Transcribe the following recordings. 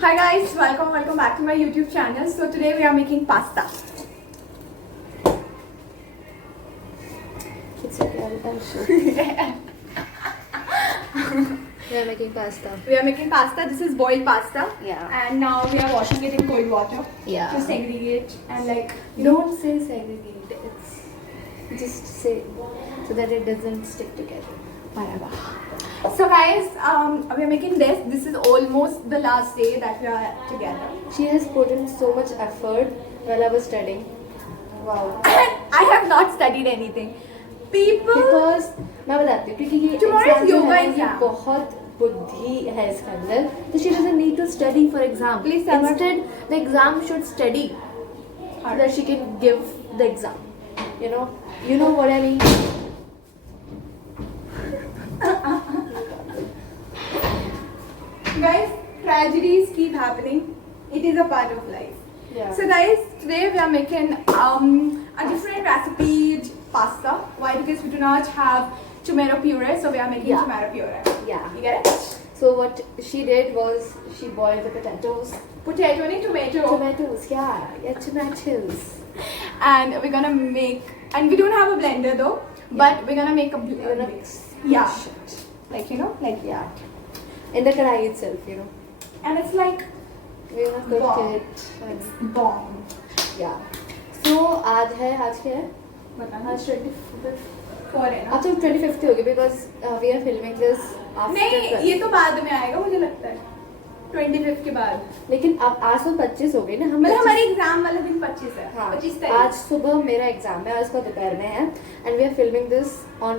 Hi guys, welcome back to my YouTube channel. So today we are making pasta. It's okay, I'll show. We are making pasta. We are making pasta. This is boiled pasta. Yeah. And now we are washing it in cold water. Yeah. To segregate and like Don't say segregate. It's just say so that it doesn't stick together. whatever. So guys, we are making this. This is almost the last day that we are together. She has put in so much effort while I was studying. Wow. I have not studied anything. People. Because मैं बताती हूँ क्योंकि ये Tomorrow is exam जो yoga है, ये exam. बहुत बुद्धि है इसके अंदर, तो she doesn't need to study for exam. Please tell her. Instead, the exam should study so that she can give the exam. You know what I mean. Guys, tragedies keep happening. It is a part of life. Yeah. So guys, today we are making a different recipe pasta. Why? Because we do not have tomato puree, so we are making Yeah. tomato puree. Yeah. You get it? So what she did was she boiled the potatoes. Potato and tomato. Tomatoes, yeah, tomatoes. And we're gonna make, and we don't have a blender though, but we're gonna make a We're gonna yeah, Shit. like like Yeah. In the kadai itself, and it's like We're gonna cook Wow. it. And, bomb. yeah. So आज क्या है? मतलब आज 24 है ना? अब तो 25th होगी because we are filming this after. नहीं, ये तो बाद में आएगा मुझे लगता है 25 के बाद. लेकिन अब आज तो 25 हो गई ना हम. मतलब हमारी एग्जाम वाला दिन 25 है. हाँ. 25 आज तारीख. सुबह मेरा एग्जाम है, आज का दोपहर में है and we are filming this on.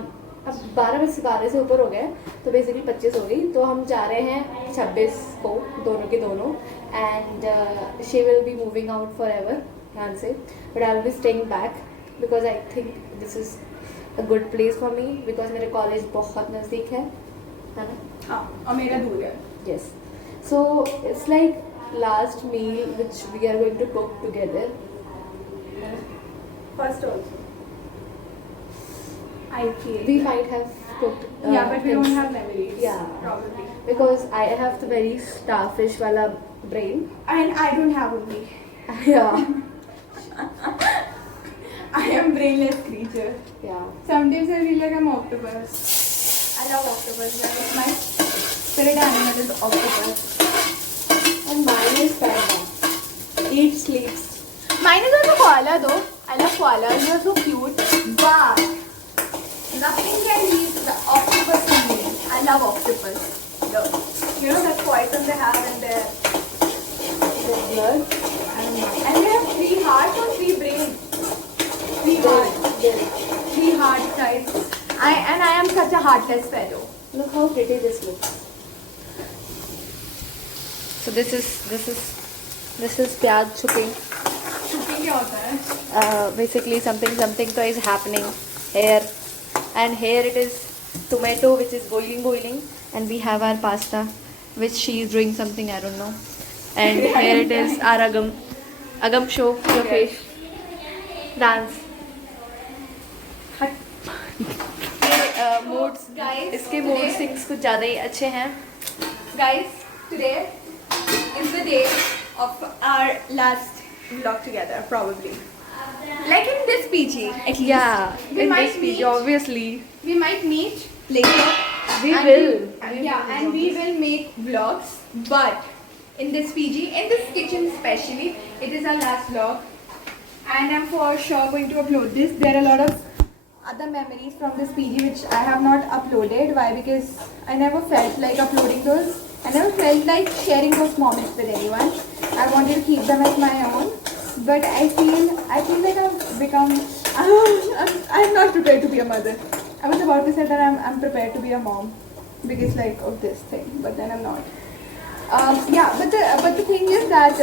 अब 12 से ऊपर हो गए तो बेसिकली 25 हो गई, तो हम जा रहे हैं 26 को दोनों के दोनों and she will be moving out for ever यहाँ से, but I will be staying back because I think this is a good place for me because मेरे कॉलेज बहुत नज़दीक है ना. हाँ, और मेरा दूर है. Yes. So it's like last meal which we are going to cook together. First also. I feel. We might have cooked. Yeah, but we don't things. have memories. Yeah. Probably. Because I have the very starfish wala brain. And I don't have only. Yeah. I am brainless creature. Yeah. Sometimes I feel like I'm octopus. I love octopus. That is my spirit animal is octopus. And mine is panda. Eats, sleeps. Mine is also koala though. I love koalas. They are so cute. But nothing can beat the octopus in me. I love octopus. You know that poison they have in their The blood. and they have 3 hearts or 3 brains. 3 hearts. Yes. 3 heart size. I am such a heartless fellow. Look how pretty this looks. So this is pyaj cooking. Shooting क्या होता है? Basically something so is happening here, and here it is tomato which is boiling, and we have our pasta which she is doing something, I don't know, and here it is our agam show your face dance. Moods Guys, इसके mood today- swings कुछ ज़्यादा ही अच्छे हैं. Guys, today is the day of our last vlog together, probably. Like in this PG, at least. Yeah, We in might this PG meet. obviously. We might meet later. We And will. Yeah, and we will make vlogs. But in this PG, in this kitchen especially, it is our last vlog. And I'm for sure going to upload this. There are a lot of other memories from this PG which I have not uploaded. Why? Because I never felt like uploading those. I never felt like sharing those moments with anyone. I wanted to keep them as my own. But I feel like I've become. I'm not prepared to be a mother. I was about to say that I'm prepared to be a mom because like of this thing, but then I'm not. Yeah, but the thing is that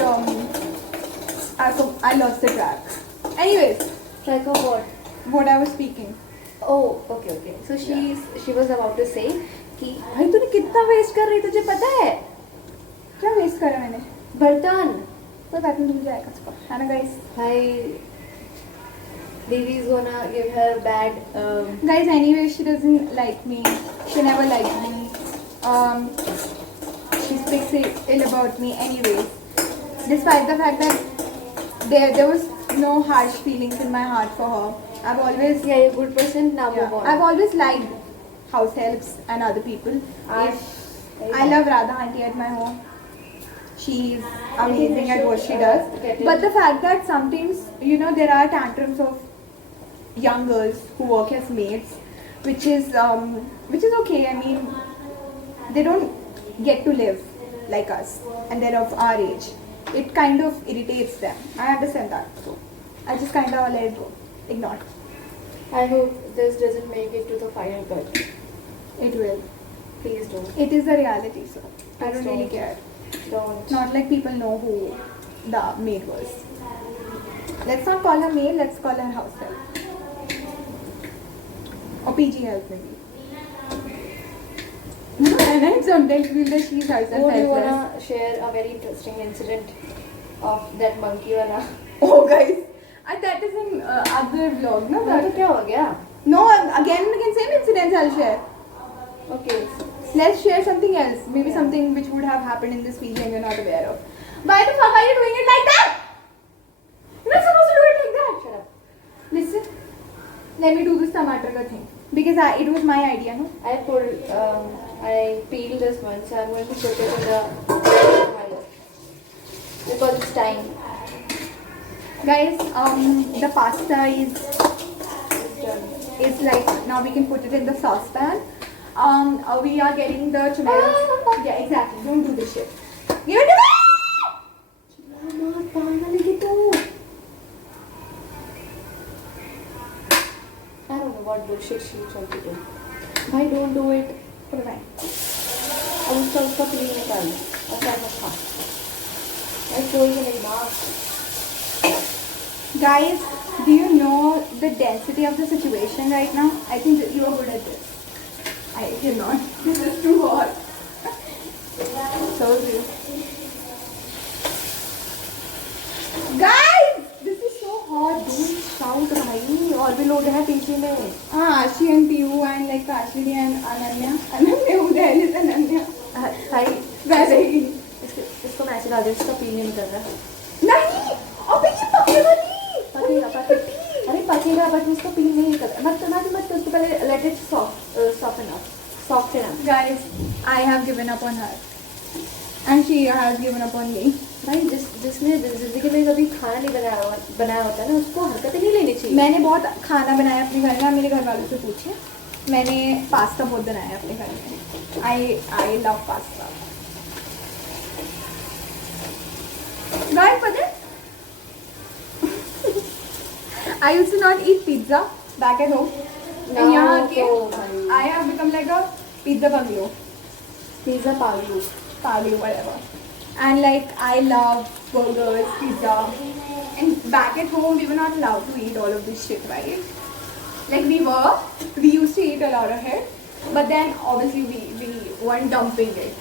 I lost the track. Anyways, Like a what? what I was speaking. Oh, okay. So she was about to say कि भाई तूने कितना waste कर रही, तुझे पता है? क्या वेस्ट करा मैंने? बर्तन. तो बात में धुल जाएगा उसको, है ना guys? भाई Didi is gonna give her bad. Guys, anyway, she doesn't like me. She never liked me. She's speaks ill about me anyways. Despite the fact that there was no harsh feelings in my heart for her. I've always Yeah, you're a good person. Now move on. I've always liked house helps and other people. I love Radha auntie at my home. She's amazing at what she does. But the fact that sometimes, you know, there are tantrums of young girls who work as maids, which is okay. I mean, they don't get to live like us, and they're of our age. It kind of irritates them. I understand that, so I just kind of let it go, ignore it. I hope this doesn't make it to the final cut. It will. Please don't. It is a reality, so I Please don't really don't. care. Don't. Not like people know who the maid was. Let's not call her maid, let's call her house help. Or PG help maybe. And I sometimes feel that she's herself Oh, you helpless. wanna share a very interesting incident of that monkey wala? Oh guys, that is in other vlog, no? तो क्या हो गया? No, again and again same incidents I'll share. Okay. Let's share something else. Maybe something which would have happened in this video and you're not aware of. Why the fuck are you doing it like that? You're not supposed to do it like that. Shut up. Listen, let me do this tomato thing. Because it was my idea, no? I peeled this one, so I'm going to put it in the fire. Because it's time. Guys, the pasta It's done. is like, now we can put it in the saucepan. We are getting the tomatoes. Yeah, exactly. Don't do this shit. Give it to me! Not finally get to. I don't know what bullshit she's trying to do. Why don't do it? Put it back. अब उसका पील निकाल और चाय मत खा मैं कोई भी नहीं माँ Guys, do you know the density of the situation right now? I think that you are good at this. I cannot. This is too hot. So you. Guys, this is so hot. don't shout भाई और भी लोग हैं पीछे में Ashi and Piyu and like Ashwini and Ananya. Ananya, who the hell is Ananya? भाई वैसे ही. इसको मैं ऐसे डाल दे इसका पील नहीं निकल रहा नहीं. अबे ये पकेगा नहीं. अरे पकेगा बट उसका पील नहीं निकल रहा मत उसको पहले let it soften up Guys, I have given up on her. And she has given up on me. भाई जिसने जिंदगी में कभी खाना नहीं बनाया होता है ना उसको हरकतें नहीं लेनी चाहिए मैंने बहुत खाना बनाया अपने घर में मेरे घर वालों से पूछिए मैंने पास्ता बहुत बनाया अपने घर में आई लव पास्ता गाइस पता है I used to not eat pizza back at home and Now, यहाँ के oh my. I have become like a pizza bungalow pizza Paglu Paglu, whatever. And like I love burgers, pizza. And back at home we were not allowed to eat all of this shit, right? Like we used to eat a lot of it. But then obviously we weren't dumping it.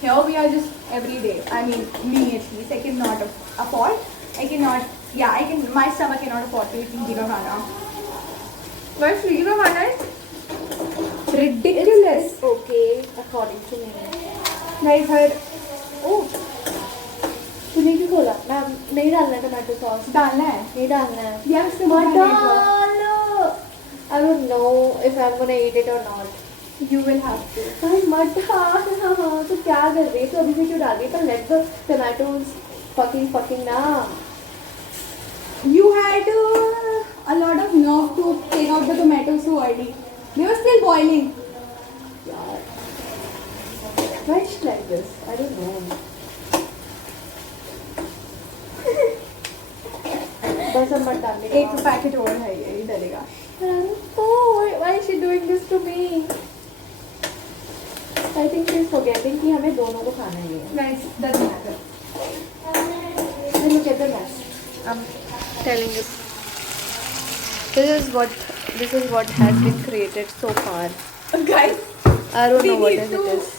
Here we are just every day. I mean me at least. I cannot afford. My stomach cannot afford to eat cheesy khana. But cheesy khana is ridiculous. It's okay according to me Guys, her तूने क्यों खोला मैं नहीं डालना है tomato sauce डालना है नहीं डालना है Yes, मत डाल I don't know if I'm gonna eat it or not You will have to. भाई मत डाल तो क्या कर रही है तो अभी से क्यों डाल रही है पर let the tomatoes fucking ना You had a lot of nerve to take out the tomatoes so early. They were still boiling. यार why is it like this I don't know बस अब मत डालने का एक पैकेट और है ये डलेगा. why is she doing this to me I think she's forgetting कि हमें दोनों को खाना ही है Guys, doesn't matter. Then look at the mess I'm telling you this is what has been created so far Guys, I don't know we what need it to is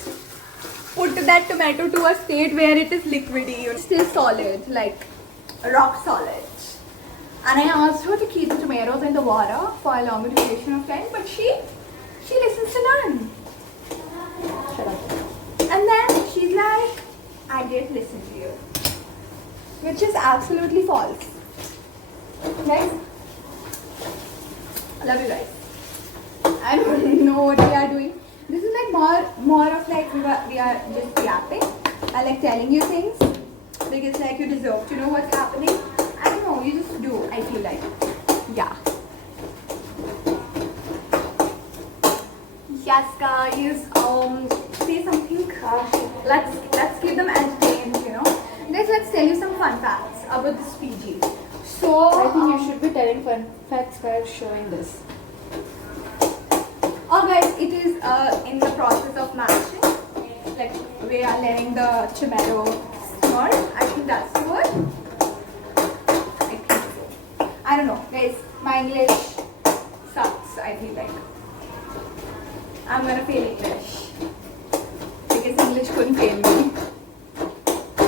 put that tomato to a state where it is liquidy. It's still solid, like rock solid. And I asked her to keep the tomatoes in the water for a longer duration of time, but she listens to none. shut up And then she's like, I didn't listen to you. Which is absolutely false. Guys, I love you guys. I don't know what we are doing. This is like more of like we are just yapping. I like telling you things because like you deserve to know what's happening. I don't know, you just do. I feel like, yeah. Yes, guys. Say something. Let's keep them entertained. You know, guys. Let's tell you some fun facts about this PG. So I think you should be telling fun facts by showing this. Oh guys, it is in the process of mashing. Like we are letting the tomato simmer. I think that's the word. I think so. I don't know, guys. My English sucks. I feel like I'm gonna fail English because English couldn't fail me.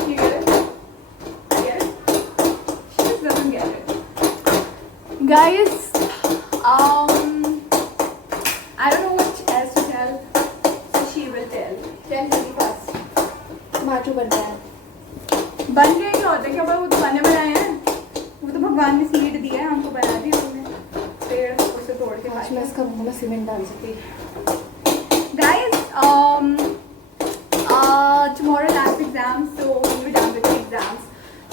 You get it? Get it? She just doesn't get it, guys. I don't know what else to tell, so she will tell. Tell me first. Machu बन रहा है. बन गए क्या होता है? क्या वो तो बने बनाए हैं? वो तो भगवान ने सीड दिया है, हमको बना दिया उन्होंने. पेड़ उसे तोड़ के आज मैं इसका मुंह में सीमेंट डाल सकती. Guys, tomorrow last exam, so we'll be done with the exams.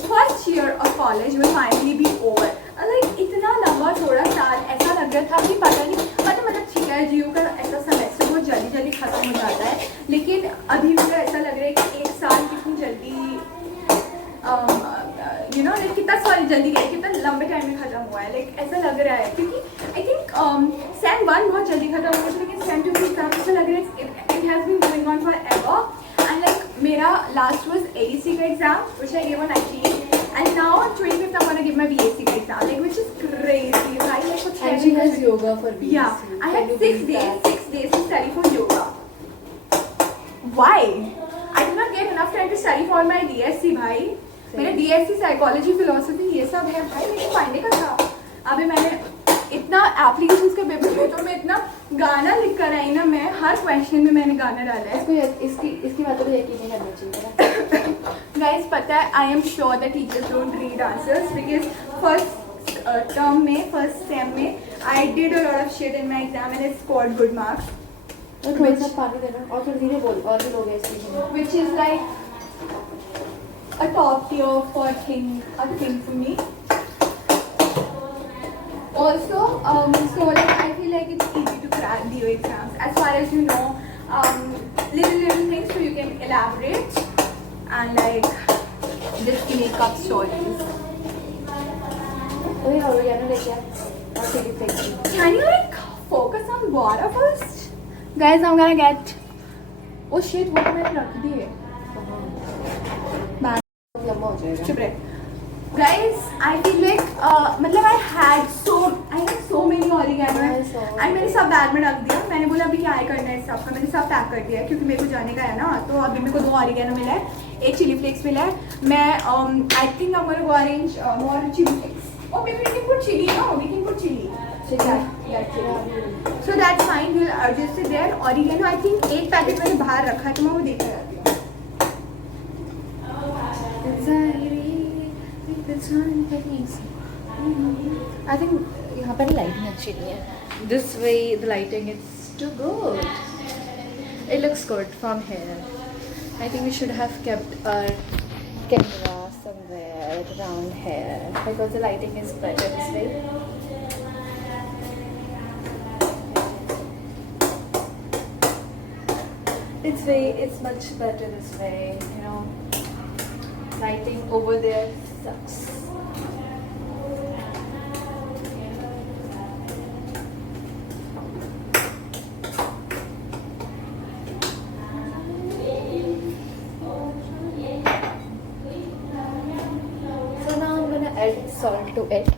First year of college will finally be over. Like इतना लंबा थोड़ा साल ऐसा लग रहा था कि पता नहीं मतलब ठीक है जीओ का ऐसा सेमेस्टर बहुत जल्दी खत्म हो जाता है, लेकिन अभी मुझे ऐसा लग रहा है कि एक साल कितनी जल्दी यू नो लाइक कितना साल जल्दी गया, कितना लंबे टाइम में खत्म हुआ है. लाइक ऐसा लग रहा है क्योंकि आई थिंक सेम 1 बहुत जल्दी खत्म हुआ था, लेकिन सेम 2 के साथ ऐसा लग रहा है it has been going on forever. And like मेरा लास्ट वाज AEC का exam which I gave on 19. And now on 25th I'm gonna give my BSc exam, like which is crazy, right? Like for And she has yoga for BSc. Yeah, I had 6 days to study for yoga. Why? I did not get enough time to study for my DSc, भाई. मेरे DSc psychology philosophy ये सब है भाई, लेकिन पढ़ने का था. अभी मैंने इतना एप्लीकेशंस के पेपर में तो मैं इतना गाना लिख कर आई ना, मैं हर क्वेश्चन में मैंने गाना डाला है. इसकी बातों पे यकीन नहीं करना चाहिए. गाइस पता है I am sure that teachers don't read answers because first term में फर्स्ट सेम में I did a lot of shit in my exam and I scored good marks. तो थोड़ा सा पानी देना और थोड़ा धीरे बोल और भी लोग हैं इस चीज़ में. Which is like a top tier for a thing for me. Also, so like I feel like it's easy to crack DO exams as far as you know, little things so you can elaborate and like just make up stories. ओए और याना लेके आ और फिर फेंक. Can you like focus on water first? Guys, I'm gonna get. Oh shit! What मैंने रख दिए? लंबा हो जाएगा. चुप रहे. Guys, I feel like मतलब I had so many oregano and मैंने सब बैग में रख दिया. मैंने बोला अभी क्या करना है सब का, मैंने सब पैक कर दिया क्योंकि मेरे को जाने का है ना. तो अभी मेरे को 2 oregano मिला है, 1 chili flakes मिला है. मैं I think I'm gonna go arrange more chili flakes. Oh, maybe we can put chili. No, we can put chili. Yeah, chili. So that's fine. We'll adjust it there. Oregano, I think 1 packet मैंने बाहर रखा है तो मैं वो देख कर आती हूँ. I think यहाँ पर lighting अच्छी नहीं है. This way the lighting is too good. It looks good from here. I think we should have kept our camera somewhere around here because the lighting is better this way. It's much better this way, you know. Lighting over there sucks. So now I'm gonna add salt to it.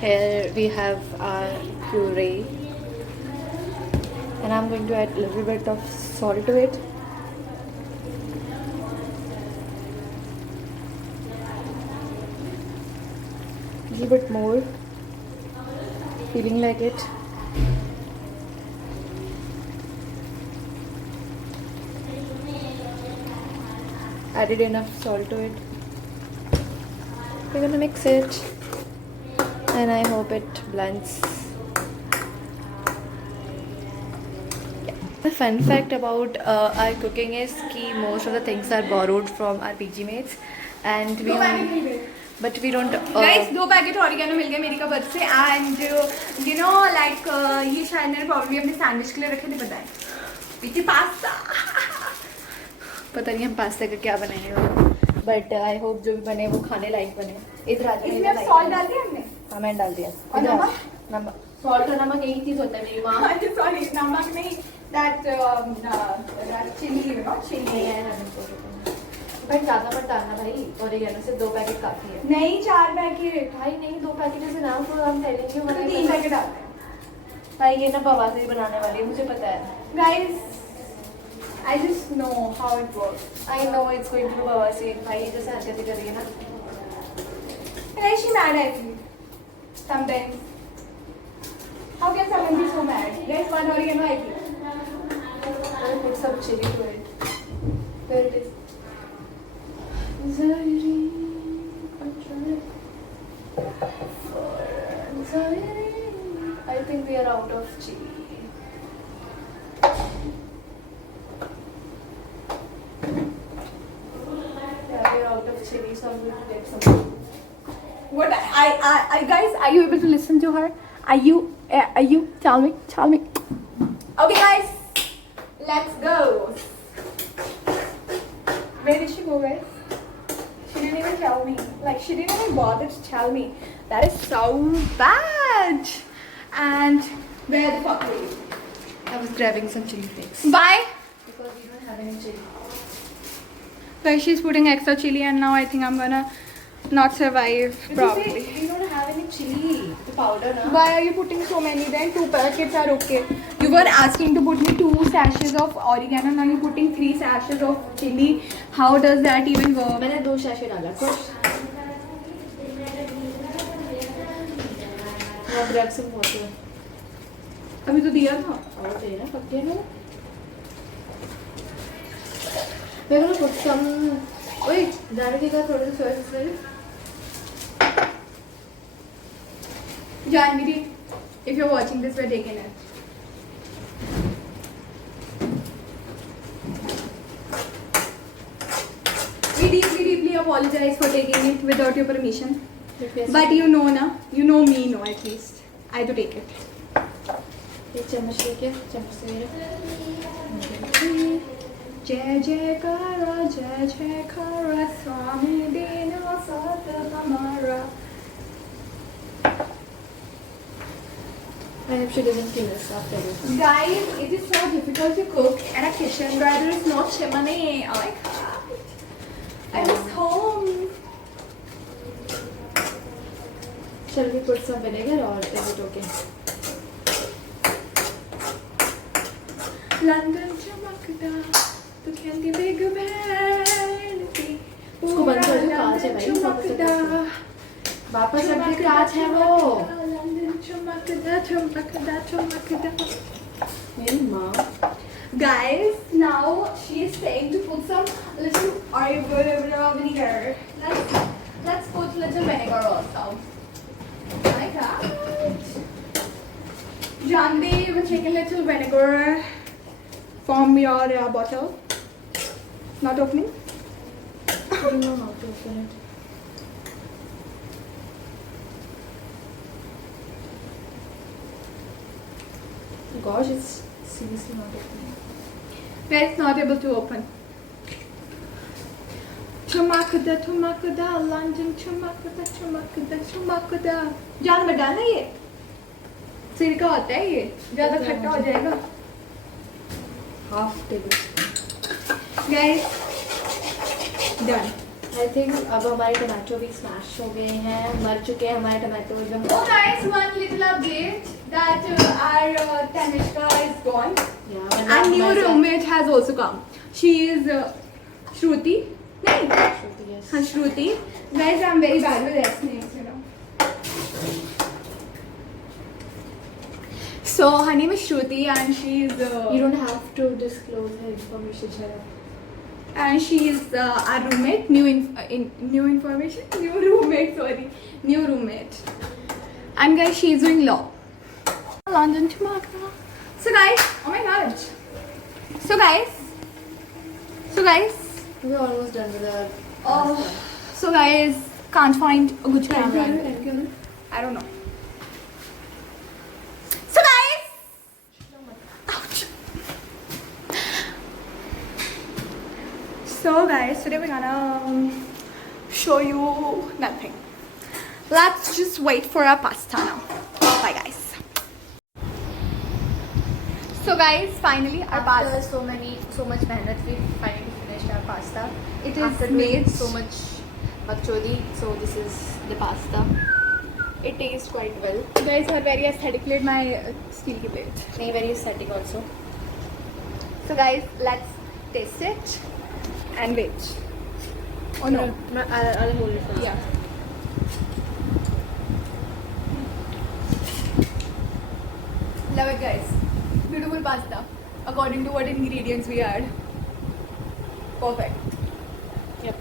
Here we have our puree. And I'm going to add a little bit of salt to it. A little bit more. Feeling like it. added enough salt to it. We're gonna mix it, and I hope it blends. The fun fact about our cooking is कि most of the things are borrowed from our PG mates, and we but we don't. Guys 2 packet oregano मिल गए मेरी cupboard से and you know like ये शायद मैंने problem अपने sandwich के लिए रखे थे, पता है पीछे पास्ता। पता नहीं हम पास्ता का क्या बनाएंगे, बट आई होप जो भी बने वो खाने लायक बने। इधर आ जाओ। इसमें अब सॉल्ट डाल दिया हमने। हाँ मैंने डाल दिया। और नमक? नमक, सॉल्ट और नमक एक ही चीज होता है मेरी माँ। सॉरी नमक नहीं, दैट चिली नॉट चिली है। बट ज़्यादा मत डालना भाई, ऑरिगेनो से 2 पैकेट काफ़ी है। नहीं 4 पैकेट भाई नहीं, 2 पैकेट से नाम तो हम टेलिंग यू, 3 पैकेट डालते हैं। भाई ये ना बवासीर बनाने वाली है, मुझे पता है। Guys I just know how it works. I know it's going to be बवासीर। भाई ये जैसे हरकतें कर रही है ना। And is she mad at me? Sometimes. How can someone be so mad? Guys, 1 oregano I think. I'll put some chili to it. Where it is? I think we are out of chili. Yeah, we are out of chili, so I'm going to get some. What I guys, are you able to listen to her? Are you? Tell me. Okay, guys, let's go. Where did she go, guys? She didn't even tell me. Like, she didn't even bother to tell me. That is so bad. And where the fuck were you? I was grabbing some chili flakes. Bye. Because we don't have any chili. Guys, she's putting extra chili, and now I think I'm gonna not survive probably. We don't have any chili. The powder, na? Why are you putting so many then? 2 packets are okay. You were asking to put me 2 sachets of oregano, now you're putting 3 sachets of chili. How does that even work? मैंने 2 sachet डाला कुछ. Now grab some water. अभी तो दिया था. और दे ना पक्के ना. We're gonna put some. Wait, Janvi का थोड़ा सा soya sauce. Janvi, if you're watching this, we're taking it. We deeply apologize for taking it without your permission. But you know na, you know me, no at least. I have to take it. ये चम्मच लेके चम्मच से मेरे. जय जयकारा स्वामी देना साथ हमारा. I hope she doesn't kill us after this. Guys, it is so difficult to cook in a kitchen where there is no chimney. Oh my god. I miss home. Shall we put some vinegar or is it okay? London चमकदा तू कहती Big Ben थी. उसको बंद कर दो, कांच है भाई, चमकदा वापस अपने कांच है वो. London चमकदा. मेरी माँ. Guys, now she is saying to put some little vinegar. Let's put little vinegar also. Like that. Janvi will take a little vinegar from your bottle. Not opening. I don't know how to open it. Gosh, it's seriously not opening. Where it's not able to open. Chumakada, London, chumakada. जान में डालना ये. सिरका होता है ये. ज़्यादा खट्टा हो जाएगा. Half tablespoon. Guys, done. I think अब हमारे टमाटो भी स्मैश हो गए हैं, मर चुके हैं हमारे टमाटो एकदम. Oh guys, one little update that our Tanishka is gone. Yeah, And new roommate has also come. She is Shruti. No, Yes. Shruti. Guys, I'm very bad with last names, you know. So her name is Shruti and she is. You don't have to disclose her information, Shara. and she is our roommate. New roommate. Sorry, new roommate. And guys, she is doing law. London tomorrow. So guys, oh my god. So guys, We're almost done with our oh, so guys, can't find a good camera. I don't know. So guys, ouch. So guys, today we're gonna show you nothing. Let's just wait for our pasta now. Bye guys. So guys, finally our After pasta. so much mehnat, we finally finished our pasta. It is After doing made so much bakchodi, so this is the pasta. It tastes quite well. You guys are very aesthetic plate, my steel ki plate. Very, very aesthetic also. So guys, let's taste it and wait. Oh no. I'll hold it for you. Yeah. Love it guys. Beautiful pasta. According to what ingredients we add. Perfect. Yep.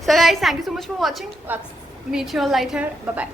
So guys, thank you so much for watching. Let's meet you all later. Bye bye.